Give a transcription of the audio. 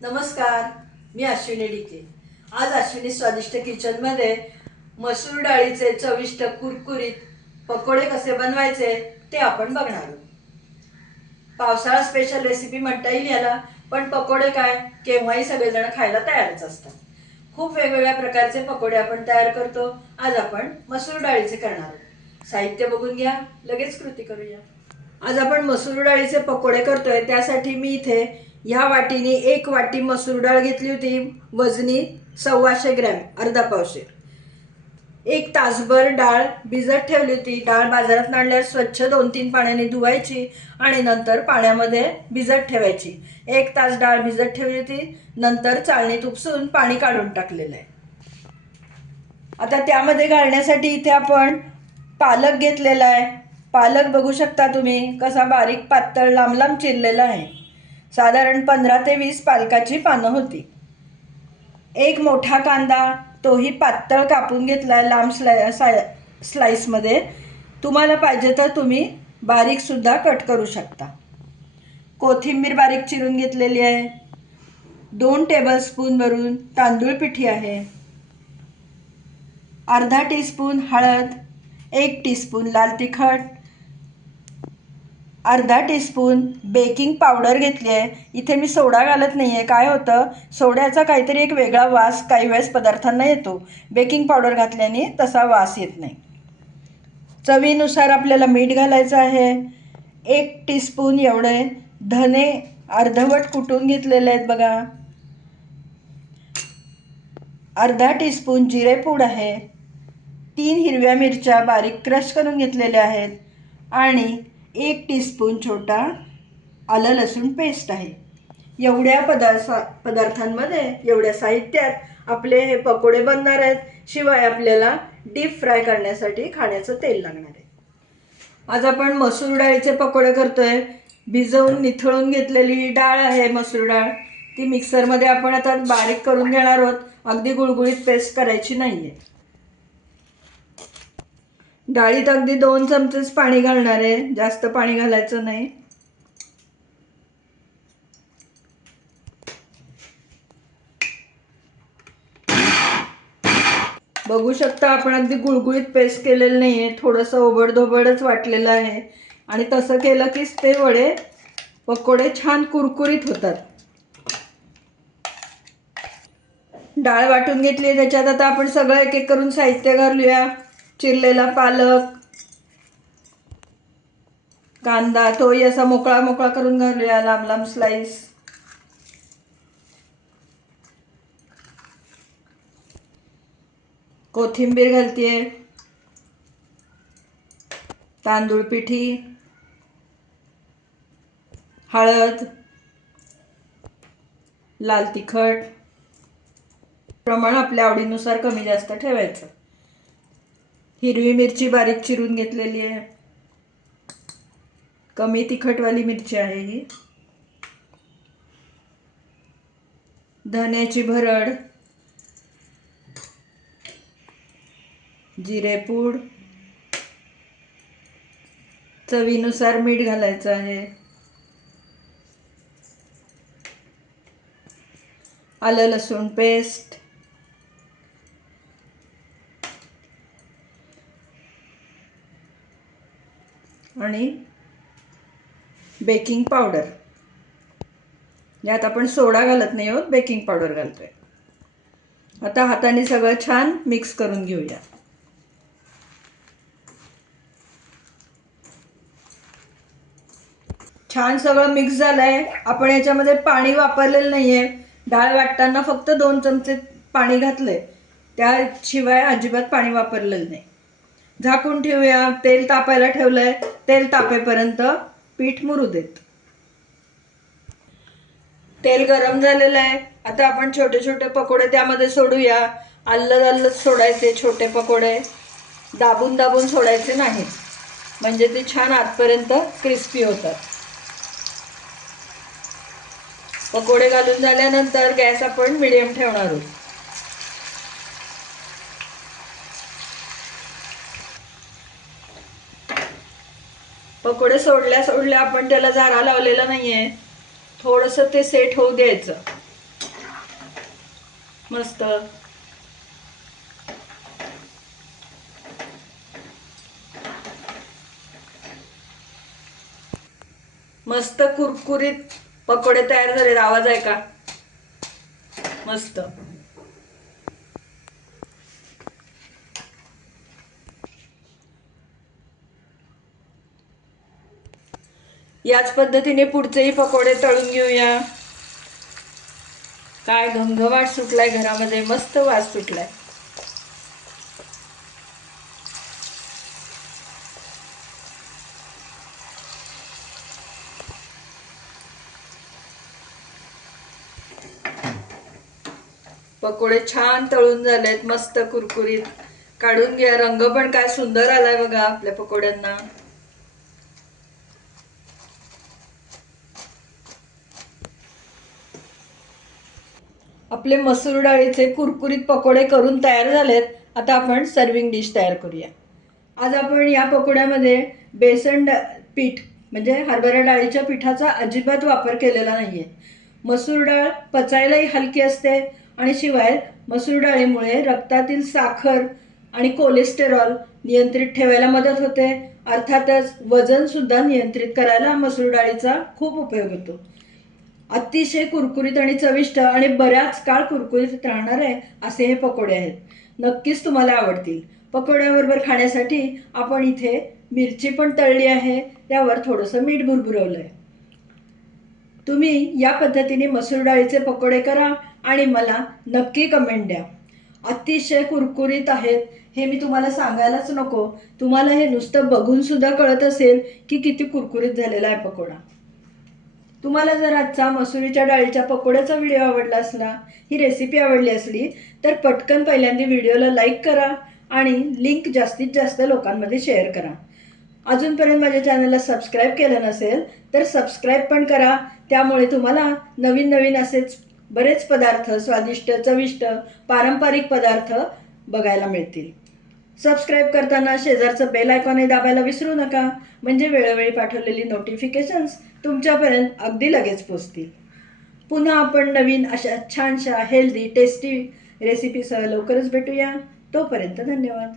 नमस्कार, मी अश्विनी डिके। आज अश्विनी स्वादिष्ट किचनमध्ये मसूर डाळीचे चविष्ट कुरकुरीत पकोडे कसे बनवायचे ते आपण बघणार आहोत। पावसाळा स्पेशल रेसिपी म्हणता येईल याला, पण पकोडे काय केव्हाही सगळेजण खायला तयारच असतात। खूप वेगवेगळ्या प्रकारचे पकोडे आपण तयार करतो। आज आपण मसूर डाळीचे करणार आहोत। साहित्य बघून घ्या, लगेच कृती करूया। आज आपण मसूर डाळीचे पकोडे करतोय, त्यासाठी मी इथे ह्या वाटीने 1 वाटी मसूर डाळ घेतली होती, वजनी 125 ग्रॅम, अर्धा पावशेर। 1 तासभर डाळ भिजत ठेवली होती। डाळ बाजारात आणल्यावर स्वच्छ 2-3 पाण्याने धुवायची आणि नंतर पाण्यामध्ये भिजत ठेवायची। 1 तास डाळ भिजत ठेवली होती, नंतर चाळणीत उपसून पाणी काढून टाकलेलं आहे। आता त्यामध्ये घालण्यासाठी इथे आपण पालक घेतलेला आहे। पालक बघू शकता तुम्ही कसा बारीक पातळ लांब लांब चिरलेला आहे। साधारण 15 ते 20 पालकाची पानं होती। 1 मोठा कांदा, तोही पातळ कापून घेतलाय लांब स्लाइसमध्ये। तुम्हाला पाहिजे तर तुम्ही बारीक सुद्धा कट करू शकता। कोथिंबीर बारीक चिरून घेतलेली आहे। 2 टेबलस्पून भरून तांदूळ पिठी आहे। अर्धा टीस्पून हळद, 1 टीस्पून लाल तिखट, अर्धा टीस्पून बेकिंग पावडर घेतली आहे। इथे मी सोडा घालत नाही आहे। काय होतं, सोड्याचा काहीतरी एक वेगळा वास काही वेळेस पदार्थांना येतो, बेकिंग पावडर घातल्याने तसा वास येत नाही। चवीनुसार आपल्याला मीठ घालायचं आहे। 1 टीस्पून एवढे धने अर्धवट कुटून घेतलेले आहेत बघा। अर्धा टीस्पून जिरे पूड आहे। 3 हिरव्या मिरच्या बारीक क्रश करून घेतलेल्या आहेत आणि 1 टीस्पून छोटा आलं लसूण पेस्ट आहे। एवढ्या पदार्थांमध्ये, एवढ्या साहित्यात आपले हे पकोडे बनणार आहेत। शिवाय आपल्याला डीप फ्राय करण्यासाठी खाण्याचं तेल लागणार आहे। आज आपण मसूर डाळीचे पकोडे करतोय। भिजवून निथळून घेतलेली डाळ आहे मसूर डाळ, ती मिक्सरमध्ये आपण आता बारीक करून घेणार आहोत। अगदी गुळगुळीत पेस्ट करायची नाहीये। डाळीत अगदी 2 चमचेच पाणी घालणार आहे, जास्त पाणी घालायचं नाही। बघू शकता आपण अगदी गुळगुळीत पेस्ट केलेलं नाहीये, थोडंसं ओबडधोबडच वाटलेलं आहे। आणि तसं केलं की ते वडे पकोडे छान कुरकुरीत होतात। डाळ वाटून घेतली, त्याच्यात आता आपण सगळं एक एक करून साहित्य घालूया। चिरलेला पालक, कांदा तोही असा मोकळा मोकळा करून घालूया, लांब लांब स्लाइस। कोथिंबीर घालतीये, तांदूळ पिठी, हळद, लाल तिखट, प्रमाण आपल्या आवडीनुसार कमी जास्त ठेवायचं। हिरवी मिरची बारीक चिरून घेतलेली आहे, कमी तिखटवाली मिरची आहे ही। धन्याची भरड, जिरेपूड, चवीनुसार मीठ घालायचं आहे। आलं लसूण पेस्ट, आणि बेकिंग पावडर। यात आपण सोडा घालत नाही आहोत, बेकिंग पावडर घालतोय। आता हाताने सगळं छान मिक्स करून घेऊया। छान सगळं मिक्स झालंय। आपण याच्यामध्ये पाणी वापरलेलं नाहीये। डाळ वाटताना फक्त 2 चमचे पाणी घातलंय, त्याशिवाय अजिबात पाणी वापरलेलं नाही। झाकून ठेवूया। तेल तापायला ठेवलंय, तेल तापेपर्यंत पीठ मुरू देत। तेल गरम झालेलं आहे। आता आपण छोटे छोटे पकोडे त्यामध्ये सोडूया। अलग सोडायचे छोटे पकोडे, दाबून दाबून सोडायचे नाही, म्हणजे ते छान आतपर्यंत क्रिस्पी होतात। पकोडे घालून झाल्यानंतर गॅस आपण मीडियम ठेवणार आहोत। पकोडे सोडल्या सोडल्या आपण त्याला झारा लावलेला नाहीये, थोडंसं ते सेट होऊ द्यायचं। मस्त मस्त कुरकुरीत पकोडे तयार झालेत. आवाज आहे का? मस्त. याच पद्धतीने पुढचेही पकोडे तळून घेऊया. काय घमघमाट सुटलाय घरामध्ये, मस्त वास सुटलाय. पकोडे छान तळून झालेत, मस्त कुरकुरीत. काढून घ्या. रंग पण काय सुंदर आलाय बघा आपल्या पकोड्यांना. आपले मसूर डाळीचे कुरकुरीत पकोडे करून तयार झालेत. आता आपण सर्विंग डिश तयार करूया. आज आपण या पकोड्यामध्ये बेसन पीठ म्हणजे हरभरा डाळीच्या पिठाचा अजिबात वापर केलेला नाहीये. मसूर डाळ पचायलाही हलकी असते आणि शिवाय मसूर डाळीमुळे रक्तातील साखर आणि कोलेस्टेरॉल नियंत्रित ठेवायला मदत होते. अर्थातच वजन सुद्धा नियंत्रित करायला मसूर डाळीचा खूप उपयोग होतो. अतिशय कुरकुरीत आणि चविष्ट आणि बऱ्याच काळ कुरकुरीत राहणारे असे हे पकोडे आहेत. नक्कीच तुम्हाला आवडतील. पकोड्याबरोबर खाण्यासाठी आपण इथे मिरची पण तळली आहे, त्यावर थोडंसं मीठ भुरभुरवलंय. तुम्ही या पद्धतीने मसूर डाळीचे पकोडे करा आणि मला नक्की कमेंट द्या. अतिशय कुरकुरीत आहेत हे मी तुम्हाला सांगायलाच नको. तुम्हाला हे नुसतं बघून सुद्धा कळत असेल की किती कुरकुरीत झालेला आहे पकोडा. तुम्हाला जर आजचा मसुरीच्या डाळीच्या पकोड्याचा व्हिडिओ आवडला असला, ही रेसिपी आवडली असली तर पटकन पहिल्यांदा व्हिडिओला लाईक करा आणि लिंक जास्तीत जास्त लोकांमध्ये शेअर करा. अजूनपर्यंत माझ्या चॅनलला सबस्क्राईब केलं नसेल तर सबस्क्राईब पण करा. त्यामुळे तुम्हाला नवीन नवीन असेच बरेच पदार्थ, स्वादिष्ट, चविष्ट, पारंपरिक पदार्थ बघायला मिळतील. सबस्क्राईब करताना शेजारचं बेल आयकॉनही दाबायला विसरू नका, म्हणजे वेळोवेळी पाठवलेली नोटिफिकेशन्स तुमच्यापर्यंत अगदी लगेच पोहोचतील. पुन्हा आपण नवीन अशा छानशा हेल्दी टेस्टी रेसिपीसह लवकरच भेटूया. तोपर्यंत धन्यवाद.